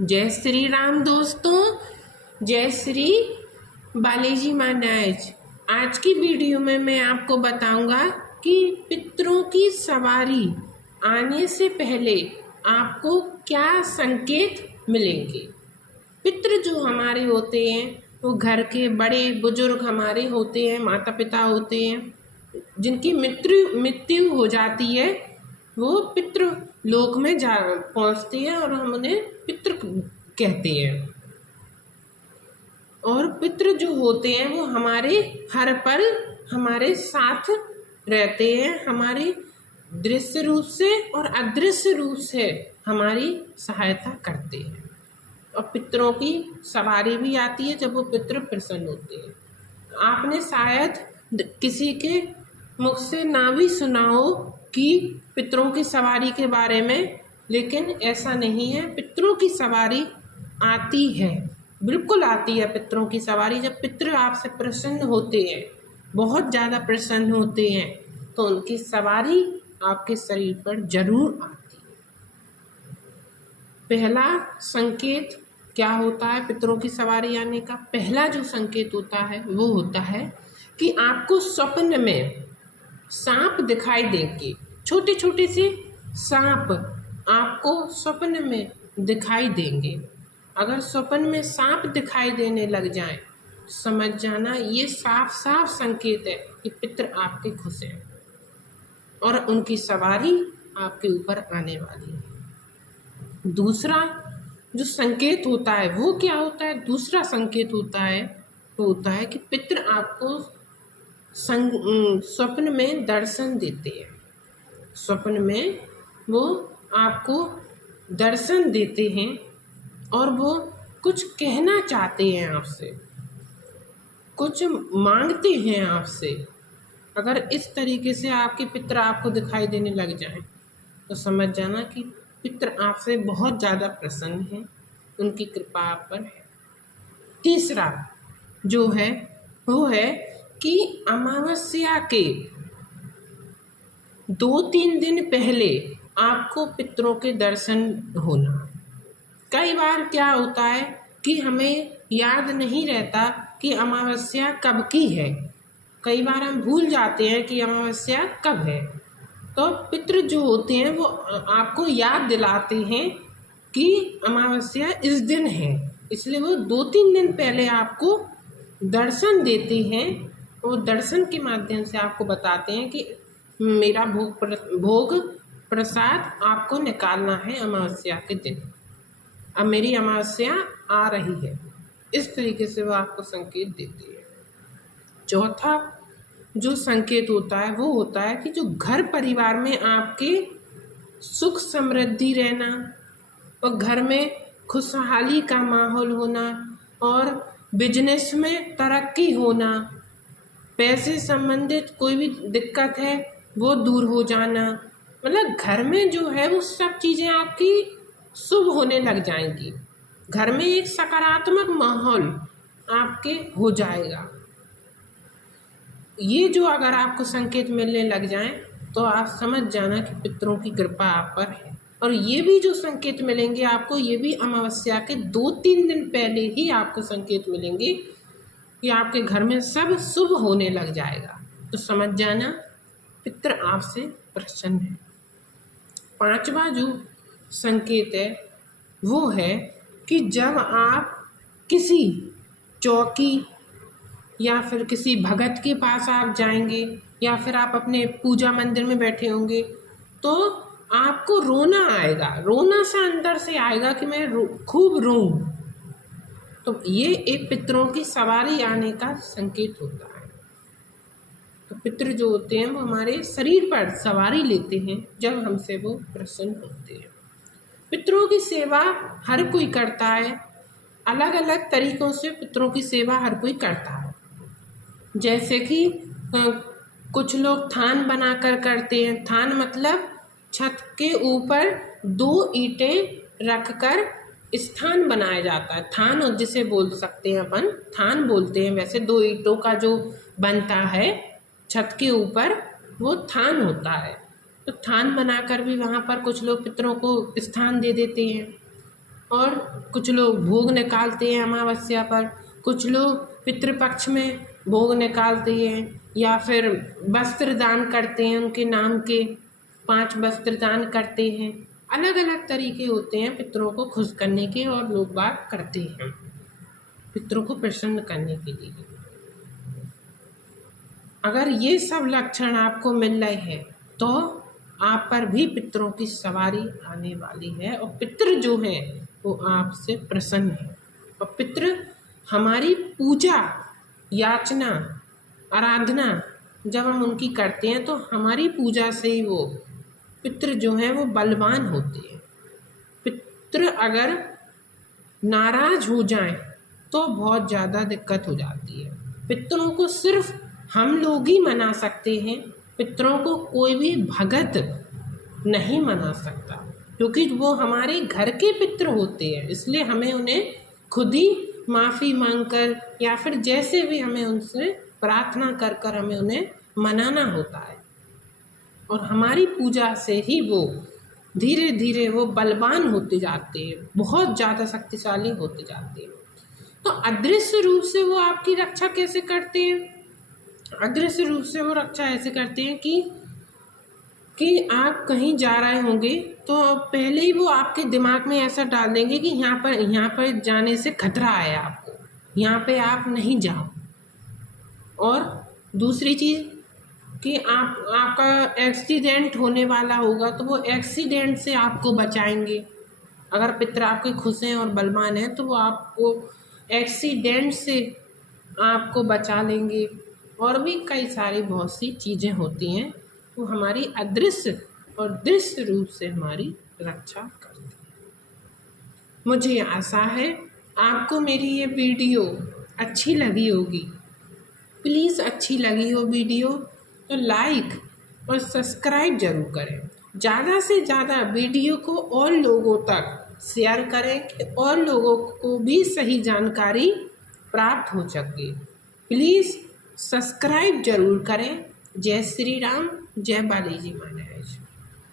जय श्री राम दोस्तों, जय श्री बालाजी महाराज। आज की वीडियो में मैं आपको बताऊंगा कि पितरों की सवारी आने से पहले आपको क्या संकेत मिलेंगे। पितृ जो हमारे होते हैं वो घर के बड़े बुजुर्ग हमारे होते हैं, माता पिता होते हैं, जिनकी मृत्यु हो जाती है वो पितृ लोक में जा पहुँचते हैं और हम उन्हें पितृ कहते हैं। और पितृ जो होते हैं वो हमारे हर पल हमारे साथ रहते हैं, हमारी दृश्य रूप से और अदृश्य रूप से हमारी सहायता करते हैं। और पितरों की सवारी भी आती है जब वो पितृ प्रसन्न होते हैं। आपने शायद किसी के मुख से ना भी सुना हो कि पितरों की सवारी के बारे में, लेकिन ऐसा नहीं है। पितरों की सवारी आती है, बिल्कुल आती है पितरों की सवारी। जब पितृ आपसे प्रसन्न होते हैं, बहुत ज़्यादा प्रसन्न होते हैं, तो उनकी सवारी आपके शरीर पर जरूर आती है। पहला संकेत क्या होता है पितरों की सवारी आने का? पहला जो संकेत होता है वो होता है कि आपको स्वप्न में सांप दिखाई देंगे। छोटे छोटे से सांप आपको स्वप्न में दिखाई देंगे। अगर स्वप्न में सांप दिखाई देने लग जाएं, समझ जाना ये साफ साफ संकेत है कि पितृ आपके खुश हैं और उनकी सवारी आपके ऊपर आने वाली है। दूसरा जो संकेत होता है वो क्या होता है? दूसरा संकेत होता है वो होता है कि पितृ आपको स्वप्न में दर्शन देते हैं। स्वप्न में वो आपको दर्शन देते हैं और वो कुछ कहना चाहते हैं आपसे, कुछ मांगते हैं आपसे। अगर इस तरीके से आपके पितृ आपको दिखाई देने लग जाएं, तो समझ जाना कि पितृ आपसे बहुत ज़्यादा प्रसन्न हैं, उनकी कृपा आप पर है। तीसरा जो है वो है कि अमावस्या के 2-3 दिन पहले आपको पितरों के दर्शन होना। कई बार क्या होता है कि हमें याद नहीं रहता कि अमावस्या कब की है। कई बार हम भूल जाते हैं कि अमावस्या कब है। तो पितृ जो होते हैं वो आपको याद दिलाते हैं कि अमावस्या इस दिन है, इसलिए वो 2-3 दिन पहले आपको दर्शन देते हैं। वो दर्शन के माध्यम से आपको बताते हैं कि मेरा भोग प्रसाद आपको निकालना है अमावस्या के दिन, अब मेरी अमावस्या आ रही है। इस तरीके से वो आपको संकेत देती है। चौथा जो संकेत होता है वो होता है कि जो घर परिवार में आपके सुख समृद्धि रहना और घर में खुशहाली का माहौल होना और बिजनेस में तरक्की होना, पैसे संबंधित कोई भी दिक्कत है वो दूर हो जाना, मतलब घर में जो है वो सब चीज़ें आपकी शुभ होने लग जाएंगी। घर में एक सकारात्मक माहौल आपके हो जाएगा। ये जो अगर आपको संकेत मिलने लग जाएं तो आप समझ जाना कि पितरों की कृपा आप पर है। और ये भी जो संकेत मिलेंगे आपको, ये भी अमावस्या के 2-3 दिन पहले ही आपको संकेत मिलेंगे कि आपके घर में सब शुभ होने लग जाएगा। तो समझ जाना पितृ आपसे प्रसन्न है। पांचवा जो संकेत है वो है कि जब आप किसी चौकी या फिर किसी भगत के पास आप जाएंगे या फिर आप अपने पूजा मंदिर में बैठे होंगे, तो आपको रोना आएगा, रोना सा अंदर से आएगा कि मैं खूब रोऊं। तो ये एक पितरों की सवारी आने का संकेत होता है। तो पितृ जो होते हैं वो हमारे शरीर पर सवारी लेते हैं जब हमसे वो प्रसन्न होते हैं। पितरों की सेवा हर कोई करता है, अलग अलग तरीकों से पितरों की सेवा हर कोई करता है। जैसे कि कुछ लोग थान बनाकर करते हैं। थान मतलब छत के ऊपर 2 ईंटें रखकर स्थान बनाया जाता है। थान जिसे बोल सकते हैं अपन, थान बोलते हैं वैसे। 2 ईंटों का जो बनता है छत के ऊपर वो थान होता है। तो थान बनाकर भी वहाँ पर कुछ लोग पितरों को स्थान दे देते हैं। और कुछ लोग भोग निकालते हैं अमावस्या पर, कुछ लोग पितृपक्ष में भोग निकालते हैं, या फिर वस्त्र दान करते हैं, उनके नाम के 5 वस्त्र दान करते हैं। अलग अलग तरीके होते हैं पितरों को खुश करने के, और लोग बात करते हैं पितरों को प्रसन्न करने के लिए। अगर ये सब लक्षण आपको मिल रहे हैं तो आप पर भी पितरों की सवारी आने वाली है, और पितृ जो हैं वो आपसे प्रसन्न है। और पितृ हमारी पूजा, याचना, आराधना जब हम उनकी करते हैं तो हमारी पूजा से ही वो पितृ जो हैं वो बलवान होते हैं। पितृ अगर नाराज हो जाएं तो बहुत ज़्यादा दिक्कत हो जाती है। पितरों को सिर्फ हम लोग ही मना सकते हैं, पितरों को कोई भी भगत नहीं मना सकता, क्योंकि वो हमारे घर के पितृ होते हैं। इसलिए हमें उन्हें खुद ही माफ़ी मांगकर या फिर जैसे भी हमें उनसे प्रार्थना कर कर हमें उन्हें मनाना होता है, और हमारी पूजा से ही वो धीरे धीरे वो बलवान होते जाते हैं, बहुत ज़्यादा शक्तिशाली होते जाते हैं। तो अदृश्य रूप से वो आपकी रक्षा कैसे करते हैं? अदृश्य रूप से वो रक्षा ऐसे करते हैं कि आप कहीं जा रहे होंगे तो पहले ही वो आपके दिमाग में ऐसा डाल देंगे कि यहाँ पर जाने से खतरा है आपको, यहाँ पे आप नहीं जाओ। और दूसरी चीज़ कि आपका एक्सीडेंट होने वाला होगा तो वो एक्सीडेंट से आपको बचाएंगे। अगर पितर आपके खुश हैं और बलवान हैं तो वो आपको एक्सीडेंट से आपको बचा लेंगे। और भी कई सारी बहुत सी चीज़ें होती हैं वो हमारी अदृश्य और दृश्य रूप से हमारी रक्षा करती हैं। मुझे आशा है आपको मेरी ये वीडियो अच्छी लगी होगी। प्लीज़ अच्छी लगी हो वीडियो तो लाइक और सब्सक्राइब ज़रूर करें। ज़्यादा से ज़्यादा वीडियो को और लोगों तक शेयर करें कि और लोगों को भी सही जानकारी प्राप्त हो सके। प्लीज़ सब्सक्राइब ज़रूर करें। जय श्री राम, जय बालाजी महाराज।